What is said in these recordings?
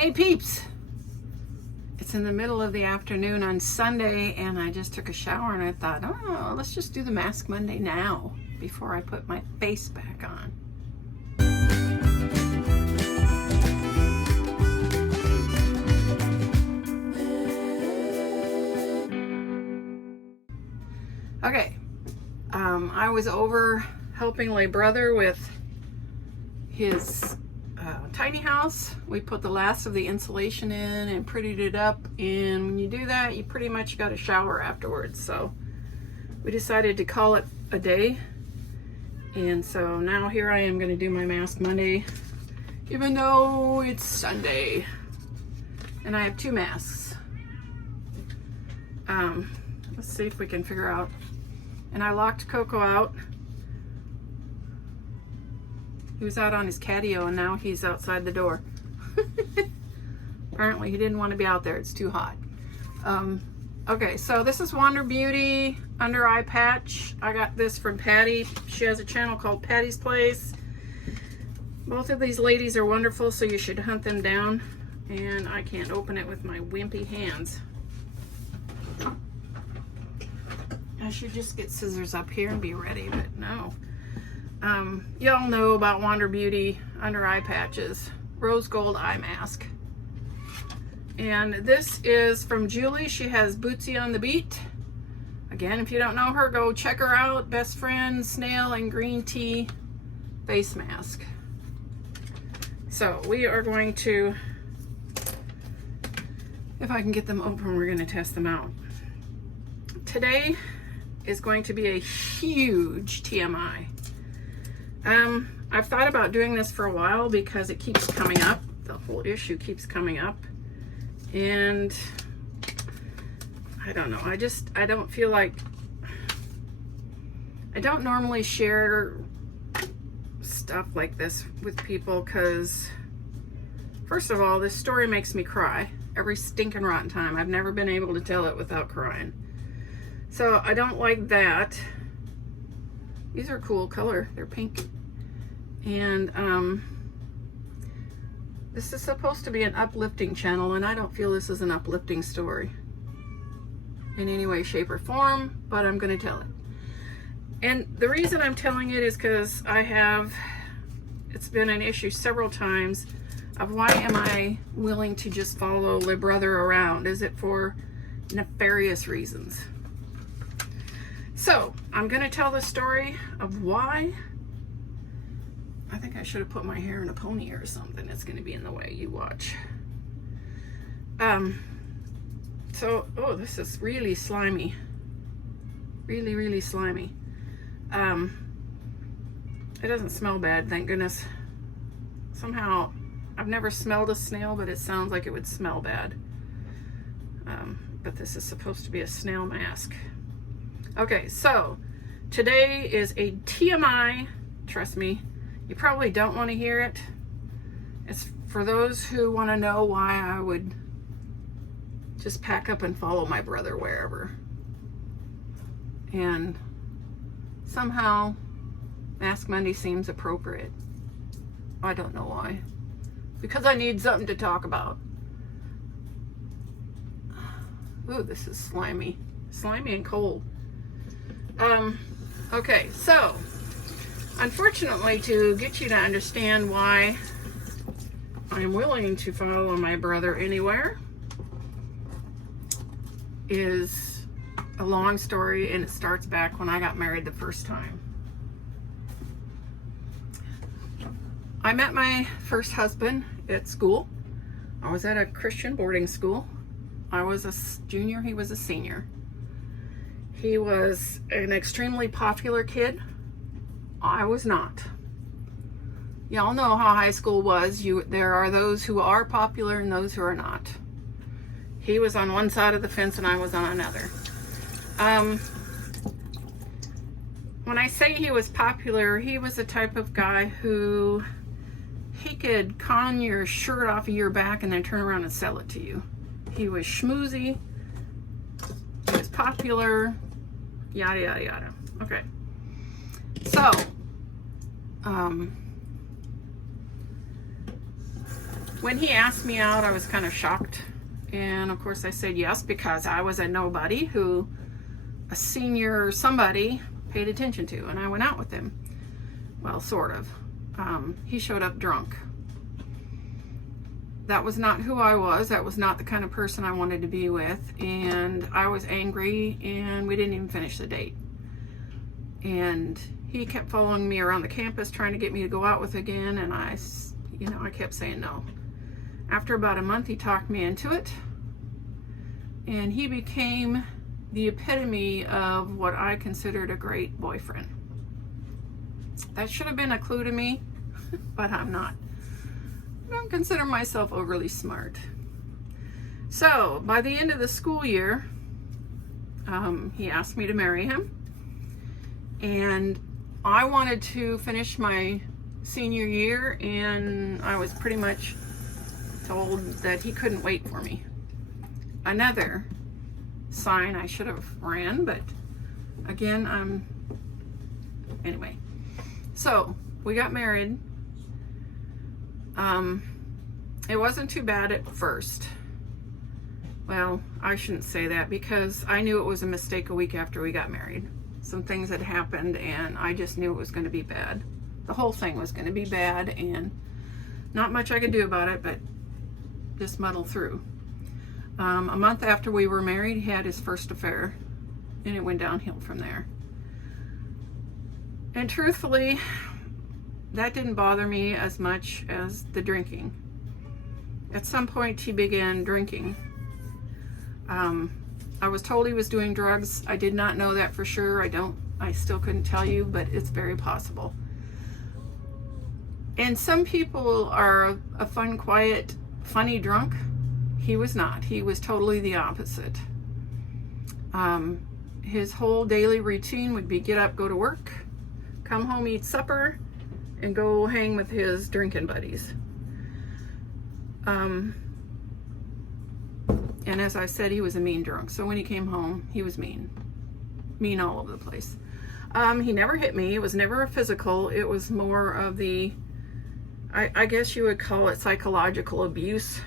Hey peeps! It's in the middle of the afternoon on Sunday and I just took a shower and I thought, oh, let's just do the Mask Monday now before I put my face back on. Okay, I was over helping my brother with his tiny house. We put the last of the insulation in and prettied it up, and when you do that you pretty much got a shower afterwards, so we decided to call it a day. And so now here I am going to do my Mask Monday even though it's Sunday, and I have two masks. Let's see if we can figure out. And I locked Coco out. He was out on his catio and now he's outside the door. Apparently he didn't want to be out there, it's too hot. Okay, so this is Wander Beauty under eye patch. I got this from Patty. She has a channel called Patty's Place. Both of these ladies are wonderful, so you should hunt them down. And I can't open it with my wimpy hands. I should just get scissors up here and be ready, but no. Y'all know about Wander Beauty under eye patches, rose gold eye mask. And this is from Julie. She has Bootsy on the Beat. Again, if you don't know her, go check her out. Best Friend Snail and Green Tea face mask. So we are going to, if I can get them open, we're going to test them out. Today is going to be a huge TMI. I've thought about doing this for a while because it keeps coming up. The whole issue keeps coming up. And I don't know. I don't feel like, I don't normally share stuff like this with people because, first of all, this story makes me cry every stinking rotten time. I've never been able to tell it without crying. So I don't like that. These are cool color. They're pink. And this is supposed to be an uplifting channel, and I don't feel this is an uplifting story in any way, shape, or form, but I'm going to tell it. And the reason I'm telling it is because it's been an issue several times of why am I willing to just follow my brother around? Is it for nefarious reasons? So I'm going to tell the story of why. I think I should have put my hair in a pony or something. It's going to be in the way. You watch. Oh, this is really slimy. Really, really slimy. It doesn't smell bad, thank goodness. Somehow, I've never smelled a snail, but it sounds like it would smell bad. But this is supposed to be a snail mask. Okay, so today is a TMI. Trust me, you probably don't want to hear it. It's for those who want to know why I would just pack up and follow my brother wherever. And somehow Mask Monday seems appropriate. I don't know why. Because I need something to talk about. Ooh, this is slimy. Slimy and cold. Okay, so unfortunately, to get you to understand why I'm willing to follow my brother anywhere is a long story, and it starts back when I got married the first time. I met my first husband at school. I was at a Christian boarding school. I was a junior, he was a senior. He was an extremely popular kid. I was not. Y'all know how high school was. There are those who are popular and those who are not. He was on one side of the fence and I was on another. When I say he was popular, he was the type of guy who he could con your shirt off of your back and then turn around and sell it to you. He was schmoozy. He was popular. Yada, yada, yada. Okay. So, When he asked me out, I was kind of shocked. And of course I said yes, because I was a nobody who a senior somebody paid attention to, and I went out with him. Well, sort of. He showed up drunk. That was not who I was. That was not the kind of person I wanted to be with, and I was angry, and we didn't even finish the date. And he kept following me around the campus trying to get me to go out with again, and I kept saying no. After about a month, he talked me into it, and he became the epitome of what I considered a great boyfriend. That should have been a clue to me, but I'm not. I don't consider myself overly smart. So, by the end of the school year, he asked me to marry him, and I wanted to finish my senior year, and I was pretty much told that he couldn't wait for me. Another sign I should have ran, but again, anyway. So, we got married. It wasn't too bad at first. Well, I shouldn't say that, because I knew it was a mistake a week after we got married. Some things had happened, and I just knew it was going to be bad. The whole thing was going to be bad, and not much I could do about it, but just muddle through. A month after we were married, he had his first affair, and it went downhill from there. And truthfully, that didn't bother me as much as the drinking. At some point, he began drinking. I was told he was doing drugs. I did not know that for sure. I still couldn't tell you, but it's very possible. And some people are a fun, quiet, funny drunk. He was not. He was totally the opposite. His whole daily routine would be get up, go to work, come home, eat supper, and go hang with his drinking buddies. And as I said, he was a mean drunk. So when he came home, he was mean. Mean all over the place. He never hit me. It was never a physical. It was more of the, I guess you would call it psychological abuse.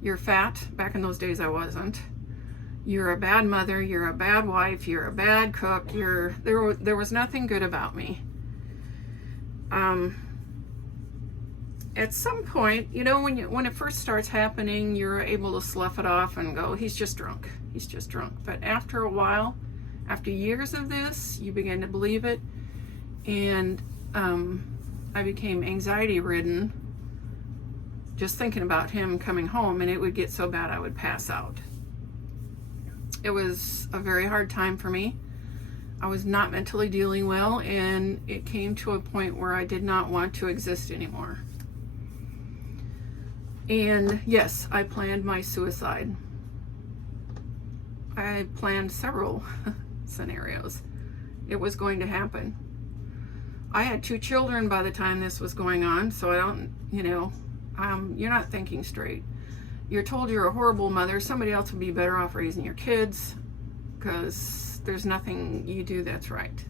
You're fat. Back in those days, I wasn't. You're a bad mother. You're a bad wife. You're a bad cook. There was nothing good about me. At some point, when it first starts happening, you're able to slough it off and go, he's just drunk. He's just drunk. But after a while, after years of this, you begin to believe it. And I became anxiety ridden just thinking about him coming home, and it would get so bad I would pass out. It was a very hard time for me. I was not mentally dealing well, and it came to a point where I did not want to exist anymore. And yes, I planned my suicide. I planned several scenarios. It was going to happen. I had 2 children by the time this was going on, so I don't, you're not thinking straight. You're told you're a horrible mother. Somebody else would be better off raising your kids, because there's nothing you do that's right.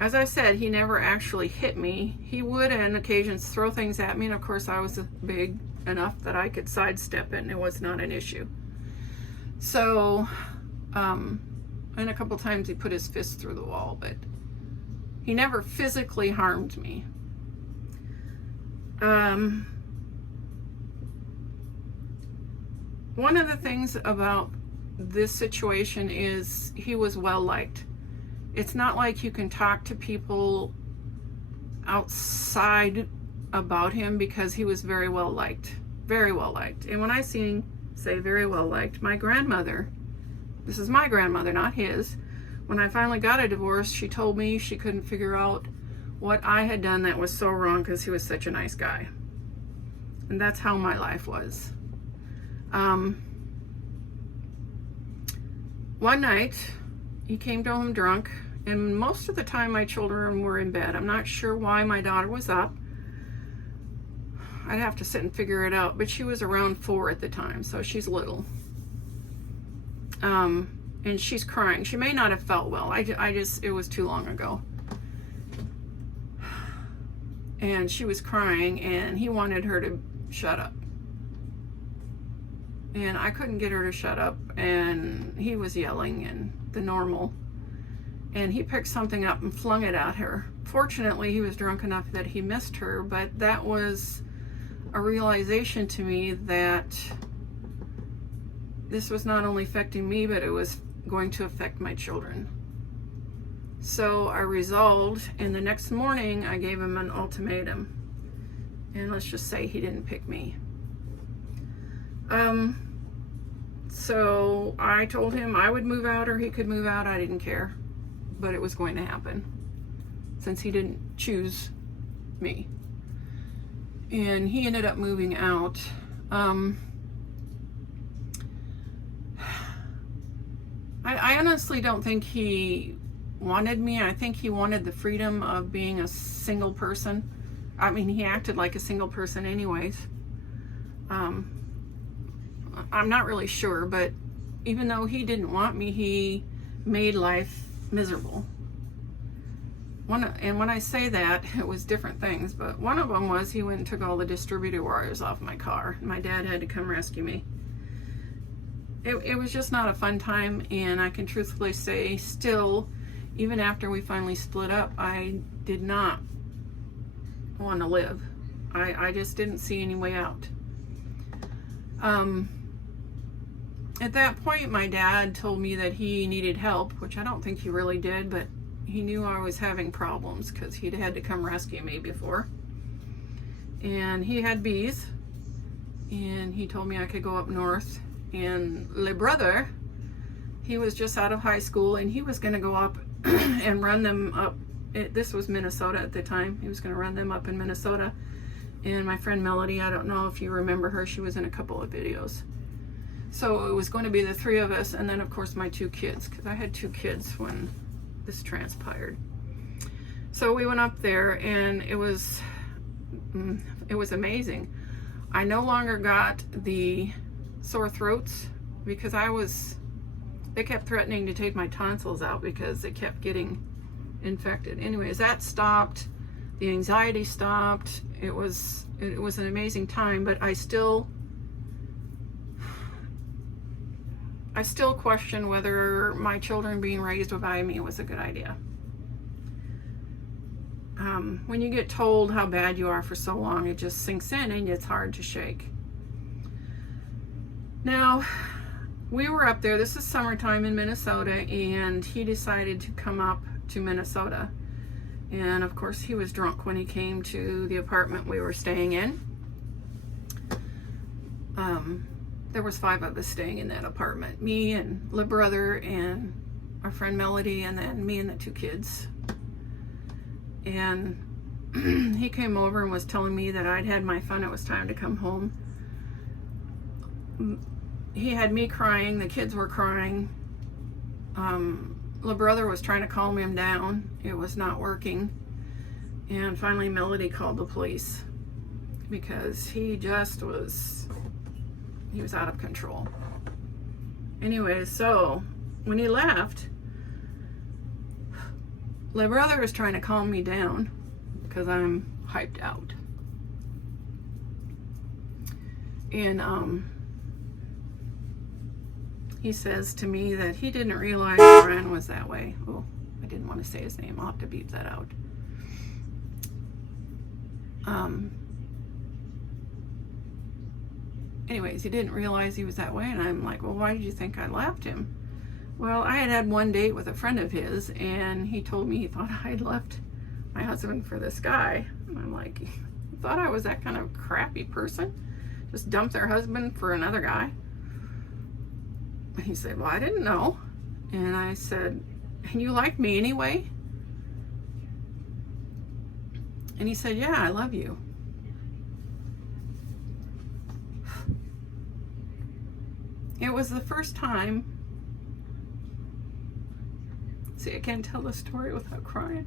As I said, he never actually hit me. He would on occasions throw things at me, and of course I was big enough that I could sidestep it, and it was not an issue. So, and a couple times he put his fist through the wall, but he never physically harmed me. One of the things about this situation is he was well liked. It's not like you can talk to people outside about him, because he was very well liked. Very well liked. And when I say very well liked, my grandmother, this is my grandmother, not his, when I finally got a divorce, she told me she couldn't figure out what I had done that was so wrong, because he was such a nice guy. And that's how my life was. One night, he came home drunk, and most of the time my children were in bed. I'm not sure why my daughter was up. I'd have to sit and figure it out, but she was around 4 at the time, so she's little. And she's crying. She may not have felt well. It was too long ago. and she was crying, and he wanted her to shut up. And I couldn't get her to shut up, and he was yelling and the normal. And he picked something up and flung it at her. Fortunately, he was drunk enough that he missed her, but that was a realization to me that this was not only affecting me, but it was going to affect my children. So I resolved, and the next morning I gave him an ultimatum. And let's just say he didn't pick me. So I told him I would move out or he could move out. I didn't care, but it was going to happen since he didn't choose me. And he ended up moving out. I honestly don't think he wanted me. I think he wanted the freedom of being a single person. I mean, he acted like a single person anyways. I'm not really sure, but even though he didn't want me, he made life miserable. And when I say that, it was different things, but one of them was he went and took all the distributor wires off my car. My dad had to come rescue me. It was just not a fun time, and I can truthfully say still, even after we finally split up, I did not want to live. I just didn't see any way out. At that point, my dad told me that he needed help, which I don't think he really did, but he knew I was having problems because he'd had to come rescue me before. And he had bees, and he told me I could go up north. And Le Brother, he was just out of high school, and he was going to go up and run them up. This was Minnesota at the time. He was going to run them up in Minnesota. And my friend Melody, I don't know if you remember her, she was in a couple of videos. So it was going to be the three of us, and then of course my two kids, because I had two kids when this transpired. So we went up there, and it was amazing. I no longer got the sore throats because they kept threatening to take my tonsils out because they kept getting infected. Anyways, that stopped. The anxiety stopped. It was an amazing time, but I still question whether my children being raised by me was a good idea. When you get told how bad you are for so long, it just sinks in and it's hard to shake. Now, we were up there, this is summertime in Minnesota, and he decided to come up to Minnesota. And of course, he was drunk when he came to the apartment we were staying in. There was 5 of us staying in that apartment. Me and Le Brother and our friend Melody, and then me and the 2 kids. And he came over and was telling me that I'd had my fun, it was time to come home. He had me crying, the kids were crying. Le Brother was trying to calm him down. It was not working. And finally Melody called the police because he was out of control. Anyways, so when he left, Le Brother was trying to calm me down because I'm hyped out. And he says to me that he didn't realize Brian was that way. Oh, I didn't want to say his name. I'll have to beep that out. Anyways, he didn't realize he was that way, and I'm like, well, why did you think I left him? Well, I had one date with a friend of his, and he told me he thought I had left my husband for this guy. And I'm like, you thought I was that kind of crappy person? Just dump their husband for another guy? And he said, well, I didn't know. And I said, and you like me anyway? And he said, yeah, I love you. It was the first time. See, I can't tell the story without crying.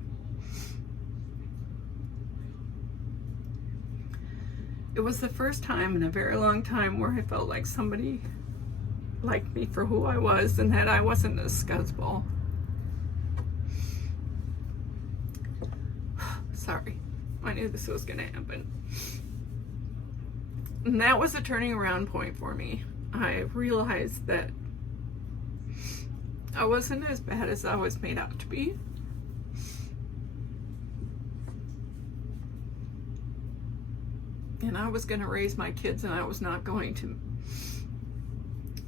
It was the first time in a very long time where I felt like somebody liked me for who I was and that I wasn't a scuzzball. Sorry. I knew this was going to happen. And that was a turning around point for me. I realized that I wasn't as bad as I was made out to be. And I was going to raise my kids, and I was not going to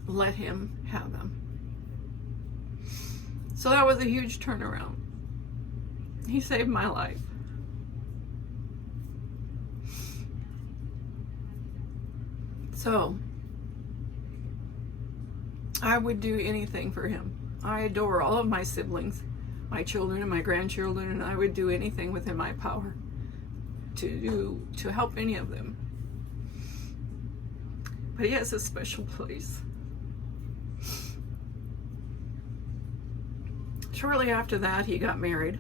let him have them. So that was a huge turnaround. He saved my life. So I would do anything for him. I adore all of my siblings, my children and my grandchildren, and I would do anything within my power to help any of them. But he has a special place. Shortly after that, he got married.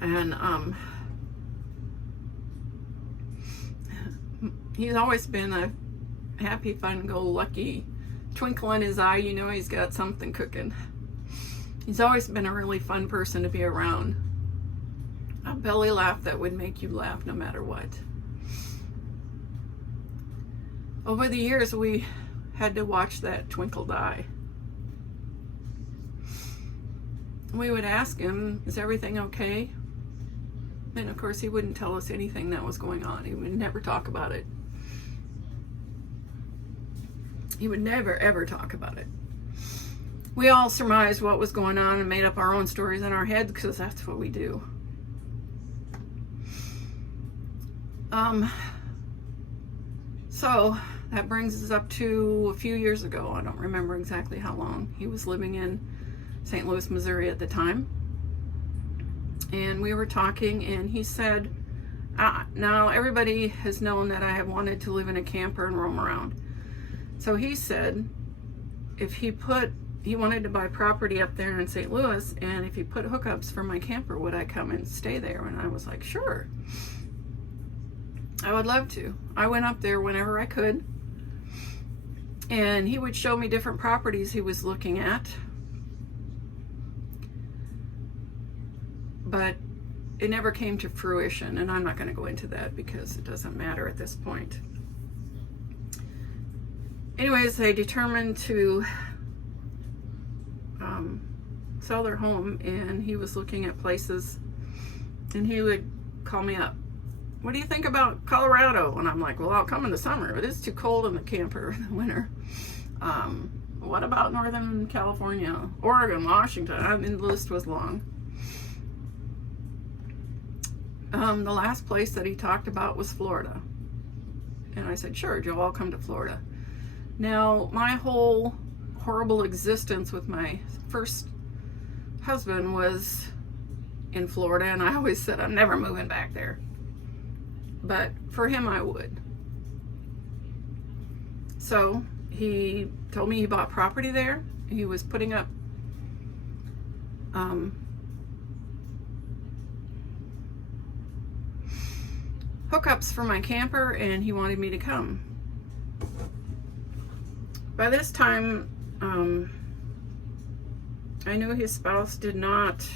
And he's always been a happy, fun-go-lucky, twinkle in his eye. You know he's got something cooking. He's always been a really fun person to be around. A belly laugh that would make you laugh no matter what. Over the years, we had to watch that twinkle die. We would ask him, is everything okay? And of course, he wouldn't tell us anything that was going on. He would never talk about it. He would never, ever talk about it. We all surmised what was going on and made up our own stories in our heads, because that's what we do. So that brings us up to a few years ago. I don't remember exactly how long. He was living in St. Louis, Missouri at the time. And we were talking, and he said, now everybody has known that I have wanted to live in a camper and roam around. So he said, if he wanted to buy property up there in St. Louis, and if he put hookups for my camper, would I come and stay there? And I was like, sure. I would love to. I went up there whenever I could, and he would show me different properties he was looking at. But it never came to fruition, and I'm not going to go into that because it doesn't matter at this point. Anyways, they determined to sell their home, and he was looking at places, and he would call me up. What do you think about Colorado? And I'm like, well, I'll come in the summer, but it's too cold in the camper in the winter. What about Northern California, Oregon, Washington? I mean, the list was long. The last place that he talked about was Florida. And I said, sure, Joe, I'll come to Florida. Now, my whole horrible existence with my first husband was in Florida, and I always said I'm never moving back there. But for him, I would. So he told me he bought property there. He was putting up hookups for my camper, and he wanted me to come. By this time, I knew his spouse did not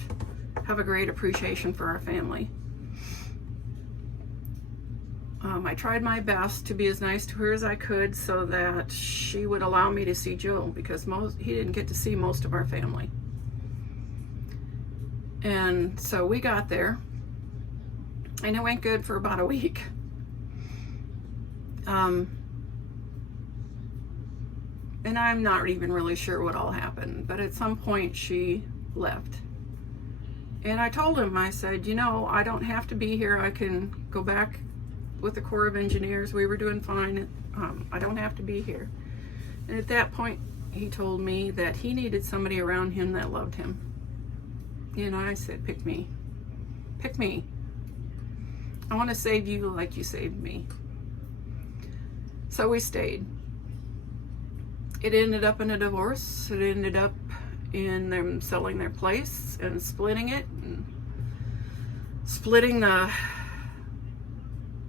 have a great appreciation for our family. I tried my best to be as nice to her as I could so that she would allow me to see Joe, because he didn't get to see most of our family. And so we got there, and it went good for about a week. And I'm not even really sure what all happened, but at some point she left. And I told him, I said, you know, I don't have to be here. I can go back with the Corps of Engineers. We were doing fine. I don't have to be here. And at that point, he told me that he needed somebody around him that loved him. And I said, pick me. Pick me. I want to save you like you saved me. So we stayed. It ended up in a divorce. It ended up in them selling their place and splitting it, and splitting the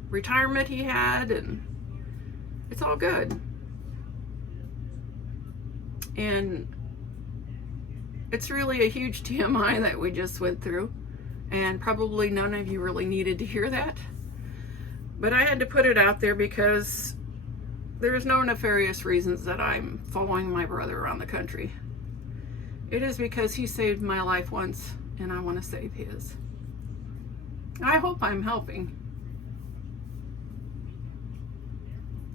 retirement he had, and it's all good. And it's really a huge TMI that we just went through. and probably none of you really needed to hear that. But I had to put it out there because there's no nefarious reasons that I'm following my brother around the country. It is because he saved my life once, and I want to save his. I hope I'm helping.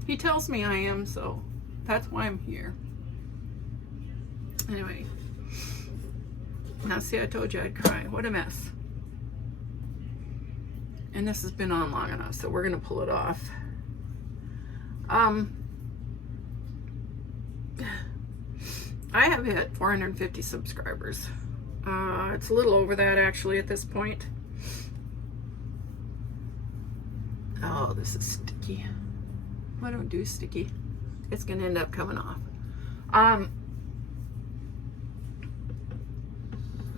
He tells me I am, so that's why I'm here. Anyway. Now see, I told you I'd cry. What a mess. And this has been on long enough, so we're going to pull it off. I have hit 450 subscribers. It's a little over that actually at this point. Oh, this is sticky. I don't do sticky. It's gonna end up coming off.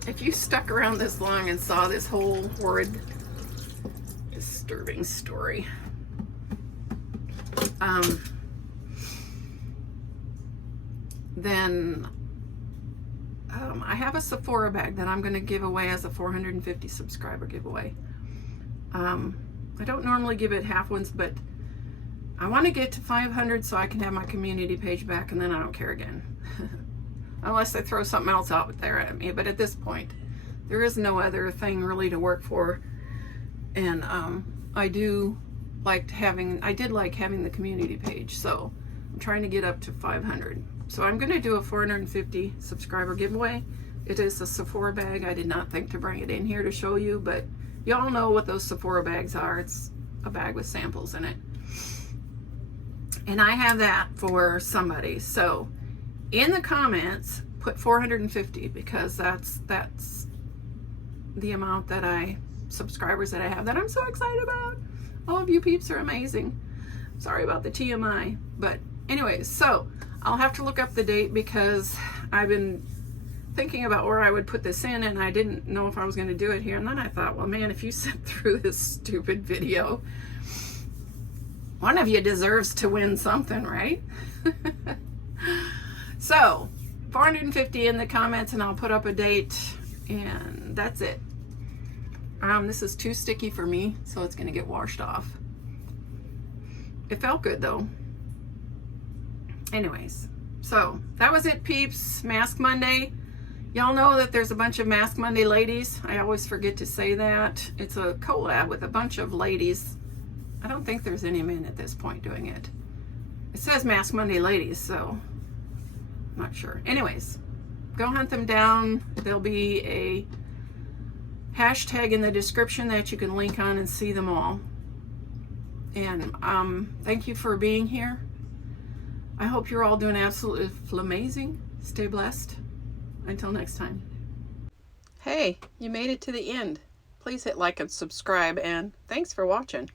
If you stuck around this long and saw this whole horrid, disturbing story, then I have a Sephora bag that I'm going to give away as a 450 subscriber giveaway. I don't normally give it half ones, but I want to get to 500 so I can have my community page back, and then I don't care again. Unless they throw something else out there at me. But at this point, there is no other thing really to work for. And I did like having the community page, so I'm trying to get up to 500. So I'm going to do a 450 subscriber giveaway. It is a Sephora bag. I did not think to bring it in here to show you, but y'all know what those Sephora bags are. It's a bag with samples in it. And I have that for somebody. So in the comments, put 450 because that's the amount that subscribers that I have that I'm so excited about. All of you peeps are amazing. Sorry about the TMI, but anyways, so I'll have to look up the date because I've been thinking about where I would put this in, and I didn't know if I was going to do it here. And then I thought, well, man, if you sit through this stupid video, one of you deserves to win something, right? So 450 in the comments, and I'll put up a date, and that's it. This is too sticky for me, so it's going to get washed off. It felt good though. Anyways, so that was it, peeps. Mask Monday. Y'all know that there's a bunch of Mask Monday ladies. I always forget to say that. It's a collab with a bunch of ladies. I don't think there's any men at this point doing it. It says Mask Monday ladies, so I'm not sure. Anyways, go hunt them down. There'll be a hashtag in the description that you can link on and see them all. And thank you for being here. I hope you're all doing absolutely flamazing. Stay blessed. Until next time. Hey, you made it to the end. Please hit like and subscribe, and thanks for watching.